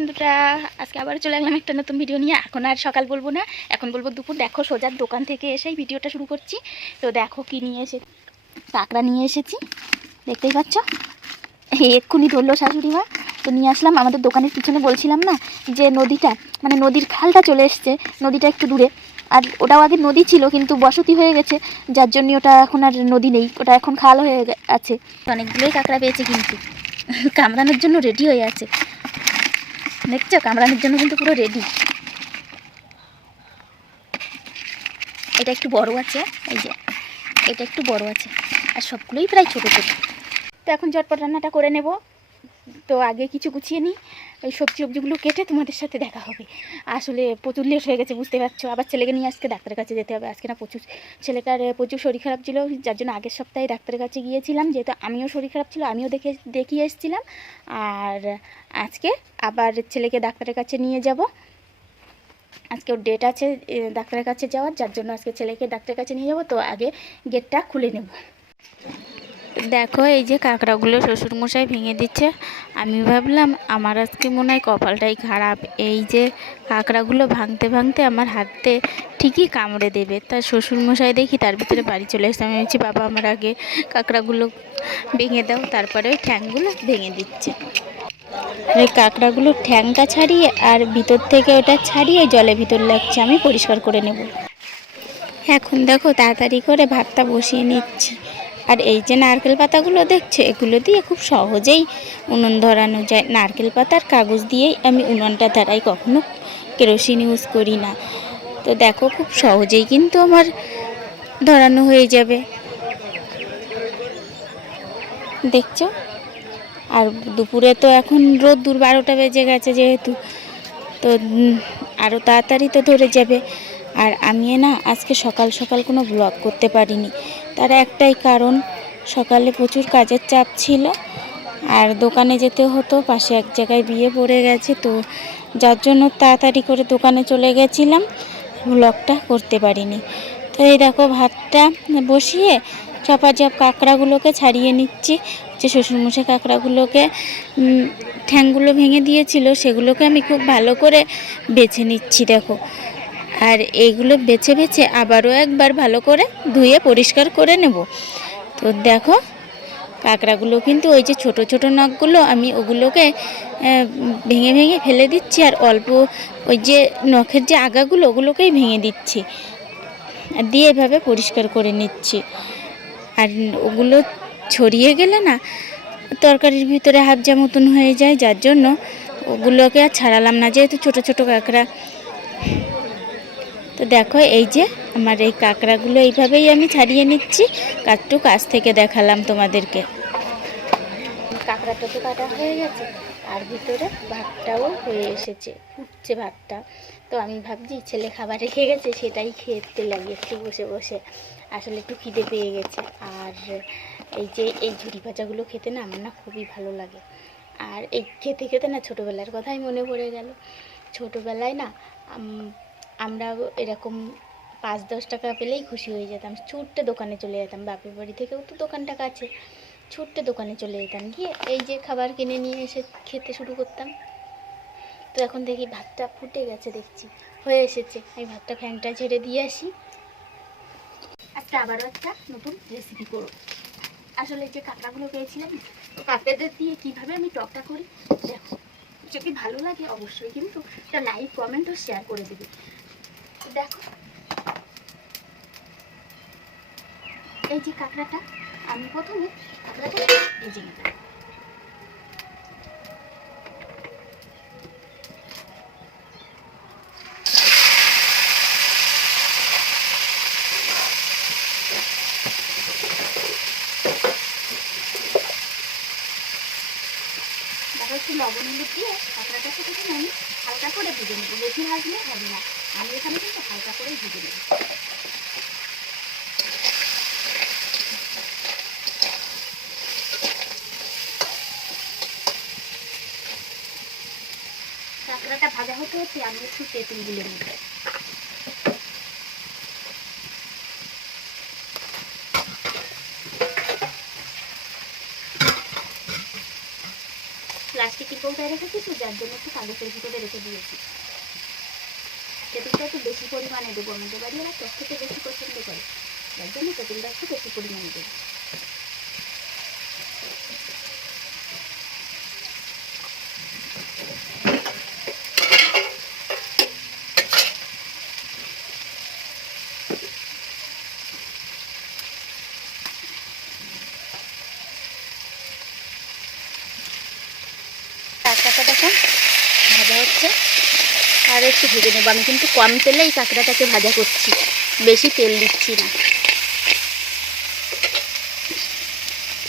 বন্ধুরা, আজকে আবার চলে গেলাম একটা নতুন ভিডিও নিয়ে। এখন আর সকাল বলব না, এখন বলব দুপুর। দেখো, সোজার দোকান থেকে এসেই ভিডিওটা শুরু করছি। তো দেখো কি নিয়ে এসে কাঁকড়া নিয়ে এসেছি। দেখতেই পাচ্ছ? এক্ষুনি ধরলো শাশুড়ি মা। তো নিয়ে আসলাম। আমাদের দোকানের পিছনে বলছিলাম না যে নদীটা মানে নদীর খালটা চলে এসছে, নদীটা একটু দূরে। আর ওটাও আগে নদী ছিল, কিন্তু বসতি হয়ে গেছে। যার জন্য ওটা এখন আর নদী নেই। ওটা এখন খাল হয়ে আছে। অনেকগুলোই কাঁকড়া পেয়েছে কিন্তু। কামড়ানোর জন্য রেডি হয়ে আছে। দেখছ কামড়ানোর জন্য কিন্তু পুরো রেডি এটা একটু বড় আছে, এই যে, এটা একটু বড় আছে, আর সবগুলোই প্রায় ছোটো ছোটো। তো এখন ঝটপট রান্নাটা করে নেব। তো আগে কিছু গুছিয়ে নিই। ওই সবজি সবজিগুলো কেটে তোমাদের সাথে দেখা হবে। আসলে প্রচুর লেট হয়ে গেছে, বুঝতে পারছ। আবার ছেলেকে নিয়ে আজকে ডাক্তারের কাছে যেতে হবে। আজকে না প্রচুর ছেলেটার প্রচুর শরীর খারাপ ছিল। যার জন্য আগের সপ্তাহে ডাক্তারের কাছে গিয়েছিলাম। যেহেতু আমিও শরীর খারাপ ছিল, আমিও দেখে, দেখিয়ে এসেছিলাম। আর আজকে আবার ছেলেকে ডাক্তারের কাছে নিয়ে যাব। আজকে ওর ডেট আছে ডাক্তারের কাছে যাওয়ার। যার জন্য আজকে ছেলেকে ডাক্তারের কাছে নিয়ে যাব। তো আগে গেটটা খুলে নেব। দেখো, এই যে কাঁকড়াগুলো শ্বশুরমশাই ভেঙে দিচ্ছে। আমি ভাবলাম, আমার আজকে মনে হয় কপালটাই খারাপ। এই যে কাঁকড়াগুলো ভাঙতে ভাঙতে আমার হাতে ঠিকই কামড়ে দেবে। তার শ্বশুরমশাই দেখি তার ভিতরে বাড়ি চলে এসছে আমি বলছি, বাবা, আমার আগে কাঁকড়াগুলো ভেঙে দাও, তারপরে ওই ঠ্যাংগুলো ভেঙে দিচ্ছে। ওই কাঁকড়াগুলোর ঠ্যাংটা ছাড়িয়ে আর ভিতর থেকে ওটা ছাড়িয়ে জলে ভিতর লাগছে, আমি পরিষ্কার করে নেব। এখন দেখো, তাড়াতাড়ি করে ভাতটা বসিয়ে নিচ্ছি। আর এই যে নারকেল পাতাগুলো দেখছ, এগুলো দিয়ে খুব সহজেই উনুন ধরানো যায়। নারকেল পাতার কাগজ দিয়েই আমি উনুনটা ধরাই, কখনো কেরোসিন ইউজ করি না। তো দেখো, খুব সহজেই কিন্তু আমার ধরানো হয়ে যাবে। দেখছ? আর দুপুরে তো এখন রোদ্দুর বারোটা বেজে গেছে যেহেতু, তো আরও তাড়াতাড়ি তো ধরে যাবে। আর আমি না, আজকে সকাল সকাল কোনো ব্লগ করতে পারিনি। তার একটাই কারণ, সকালে প্রচুর কাজের চাপ ছিল। আর দোকানে যেতে হতো, পাশে এক জায়গায় বিয়ে পড়ে গেছে, তো যার জন্য তাড়াতাড়ি করে দোকানে চলে গেছিলাম। ব্লগটা করতে পারিনি। তো এই দেখো ভাতটা বসিয়ে চাপাচাপ কাঁকড়াগুলোকে ছাড়িয়ে নিচ্ছি। যে শ্বশুরমশাই কাঁকড়াগুলোকে ঠ্যাংগুলো ভেঙে দিয়েছিল, সেগুলোকে আমি খুব ভালো করে বেছে নিচ্ছি, দেখো। আর এইগুলো বেছে বেছে আবারও একবার ভালো করে ধুয়ে পরিষ্কার করে নেব। তো দেখো, কাঁকড়াগুলো কিন্তু ওই যে ছোট ছোট নখগুলো আমি ওগুলোকে ভেঙে ভেঙে ফেলে দিচ্ছি আর অল্প ওই যে নখের যে আগাগুলো ওগুলোকেই ভেঙে দিচ্ছি। আর দিয়ে এভাবে পরিষ্কার করে নিচ্ছি। আর ওগুলো ছড়িয়ে গেলে না, তরকারির ভিতরে হাবজা মতন হয়ে যায়, যার জন্য ওগুলোকে আর ছাড়ালাম না। যেহেতু ছোট ছোট কাঁকড়া তো দেখো, এই যে আমার এই কাঁকড়াগুলো এইভাবেই আমি ছাড়িয়ে নিচ্ছি। কাটটু কাছ থেকে দেখালাম তোমাদেরকে। কাঁকড়াটা তো কাটা হয়ে গেছে, আর ভিতরে ভাতটাও হয়ে এসেছে, ফুটছে ভাতটা। তো আমি ভাবছি, ছেলে খাবার রেখে গেছে, সেটাই খেতে লাগিয়েছি বসে বসে। আসলে একটু খিদে পেয়ে গেছে। আর এই যে এই ঝুড়ি ভাজাগুলো খেতে না আমার না খুবই ভালো লাগে। আর এই খেতে খেতে না ছোটোবেলার কথাই মনে পড়ে গেল। ছোটোবেলায় না আমরা এরকম পাঁচ, দশ টাকা পেলেই খুশি হয়ে যেতাম। ছুট্টে দোকানে চলে যেতাম, বাপের বাড়ি থেকেও তো দোকানটা কাছে ছুট্টে দোকানে চলে যেতাম, গিয়ে এই যে খাবার কিনে নিয়ে এসে খেতে শুরু করতাম। তো এখন দেখি ভাতটা ফুটে গেছে, দেখছি, হয়ে এসেছে। আমি ভাতটা ফ্যানটা ছেড়ে দিয়ে আসি। আজকে আবারও একটা নতুন রেসিপি করব। আসলে যে কাঁকড়াগুলো পেয়েছিলাম কাঁকড়াদের দিয়ে কীভাবে আমি টকটা করি, দেখো। যদি ভালো লাগে অবশ্যই কিন্তু একটা লাইক কমেন্ট ও শেয়ার করে দেবে। এই যে কাঁকড়াটা, আমি প্রথমে কাঁকড়াটা ভেজে নিলাম একটু লবণ হলুদ দিয়ে সাথে কিন্তু আমি হালকা করে ভেজে নেব। বেশি ভাজলে হবে না। আমি এখানে কিন্তু হালকা করেই ভেজে নেব। কাঁকড়াটা ভাজা হতে হতে আমি একটু তেঁতুল গুলে নেব। প্লাস্টিকের কোথায় রেখেছি তো, যার জন্য একটু কাগজের ভিতরে রেখে দিয়েছি। তেঁতুলটা একটু বেশি পরিমাণে দেবো। আমাদের বাড়ি ওরা সব থেকে বেশি পছন্দ করে। তার জন্য তেঁতুলটা একটু বেশি পরিমাণে দেবো কাঁকড়াটা দেখুন ভাজা হচ্ছে আর একটু ভেজে নেব। আমি কিন্তু কম তেলে এই কাঁকড়াটাকে ভাজা করছি। বেশি তেল দিচ্ছি না।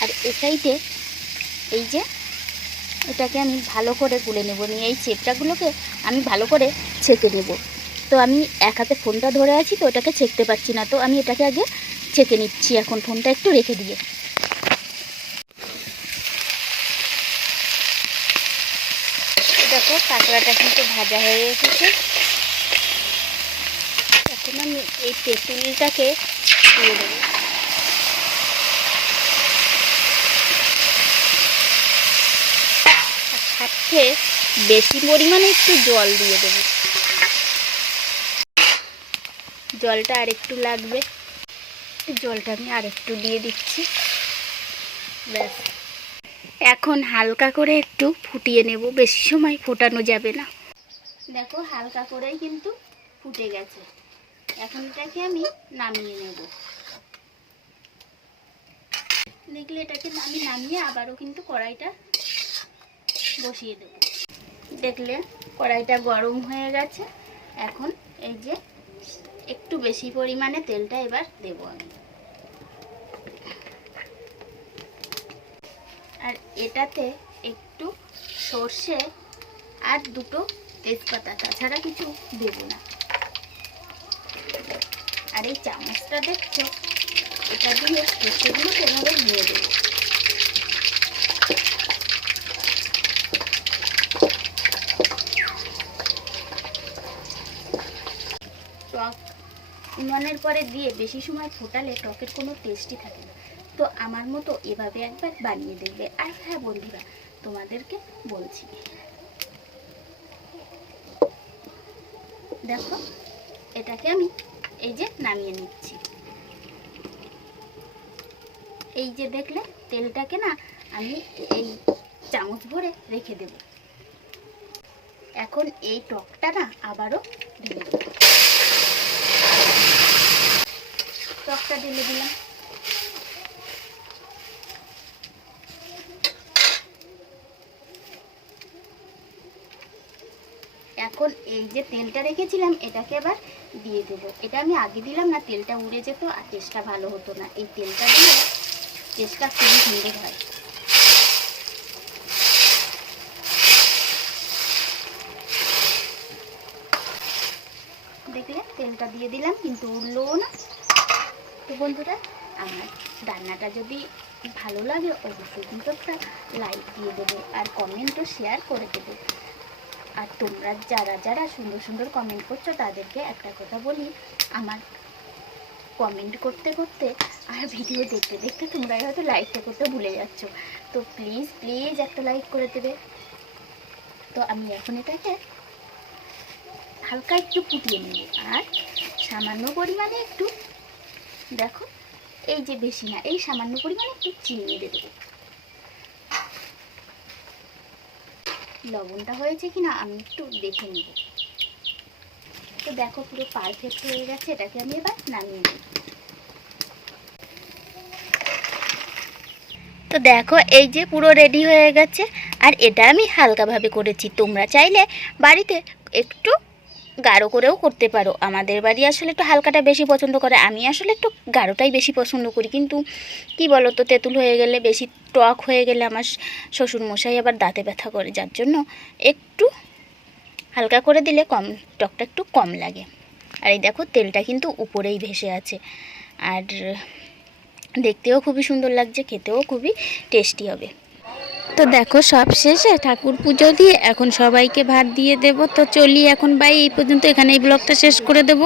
আর এ সাইডে এই যে এটাকে আমি ভালো করে গুলে নেব। নিয়ে এই চেপটাগুলোকে আমি ভালো করে ছেঁকে নেব। তো আমি এক হাতে ফোনটা ধরে আছি, তো ওটাকে ছেঁকতে পারছি না। তো আমি এটাকে আগে ছেঁকে নিচ্ছি এখন ফোনটা একটু রেখে দিয়ে। দেখো, কাঁকড়াটা কিন্তু ভাজা হয়ে এসেছে। এখন আমি এই তেঁতুলটাকে দিয়ে দেবো। সাথে বেশি পরিমাণে একটু জল দিয়ে দেবো। জলটা আর একটু লাগবে। জলটা আমি আর একটু দিয়ে দিচ্ছি। ব্যাস। এখন হালকা করে একটু ফুটিয়ে নেব, বেশি সময় ফোটানো যাবে না। দেখো, হালকা করেই কিন্তু ফুটে গেছে। এখন এটাকে আমি নামিয়ে নেব। দেখলে এটাকে আমি নামিয়ে আবারও কিন্তু কড়াইটা বসিয়ে দেব। দেখলে কড়াইটা গরম হয়ে গেছে। এখন এই যে একটু বেশি পরিমাণে তেলটা এবার দেবো আমি। আর এটাতে একটু সর্ষে আর দুটো তেজপাতা, তাছাড়া কিছু দেব না। আর এই চামচটা দেখছ, এটা দিয়ে সর্ষেগুলো এভাবে নিয়ে দেবো। টক, উনানের পরে দিয়ে বেশি সময় ফোটালে টকের কোনো টেস্টই থাকে না। তো আমার মতো এভাবে একবার বানিয়ে দেখবে। আর হ্যাঁ বন্ধুরা, তোমাদেরকে বলছি। দেখো, এটাকে আমি এই যে নামিয়ে নিচ্ছি। এই যে দেখলে, তেলটাকে না আমি এই চামচ ভরে রেখে দেব। এখন এই টকটা না আবারও ঢেলে দেবো। টকটা ঢেলে দিলাম। এখন এই যে তেলটা রেখেছিলাম, এটাকে এবার দিয়ে দেবো। এটা আমি আগে দিলাম না, তেলটা উড়ে যেত আর টেস্টটা ভালো হতো না। এই তেলটা দিলে টেস্টটা খুবই সুন্দর হয়। দেখলে তেলটা দিয়ে দিলাম, কিন্তু উঠলোও না। তো বন্ধুরা, আমার রান্নাটা যদি ভালো লাগে, অবশ্যই কিন্তু একটা লাইক দিয়ে দেবে আর কমেন্টও শেয়ার করে দেবে। আর তোমরা যারা যারা সুন্দর সুন্দর কমেন্ট করছ, তাদেরকে একটা কথা বলি। আমার কমেন্ট করতে করতে আর ভিডিও দেখতে দেখতে তোমরা হয়তো লাইকটা করতে ভুলে যাচ্ছ। তো প্লিজ প্লিজ একটা লাইক করে দেবে। তো আমি এখন এটাকে হালকা একটু ফুটিয়ে নেব। আর সামান্য পরিমাণে একটু, দেখো, এই যে বেশি না, এই সামান্য পরিমাণে একটু চিনি দিয়ে দেবো। লবণটা হয়েছে কি না আমি একটু দেখে নেব। তো দেখো পুরো পারফেক্ট হয়ে গেছে, এটাকে আমি এবার নামিয়ে নেব। তো দেখো, এই যে পুরো রেডি হয়ে গেছে, আর এটা আমি হালকাভাবে করেছি। তোমরা চাইলে বাড়িতে একটু গাঢ় করেও করতে পারো। আমাদের বাড়ি আসলে একটু হালকাটা বেশি পছন্দ করে। আমি আসলে একটু গাঢ়টাই বেশি পছন্দ করি। কিন্তু কি বলো তো তেঁতুল হয়ে গেলে বেশি টক হয়ে গেলে আমার শ্বশুর মশাই আবার দাঁতে ব্যথা করে। যার জন্য একটু হালকা করে দিলে কম, টকটা একটু কম লাগে। আর এই দেখো, তেলটা কিন্তু উপরেই ভেসে আছে। আর দেখতেও খুবই সুন্দর লাগছে, খেতেও খুবই টেস্টি হবে। তো দেখো, সব শেষে ঠাকুর পুজো দিয়ে এখন সবাইকে ভাত দিয়ে দেব। তো চলি এখন ভাই এই পর্যন্ত এখানে এই ব্লগটা শেষ করে দেব।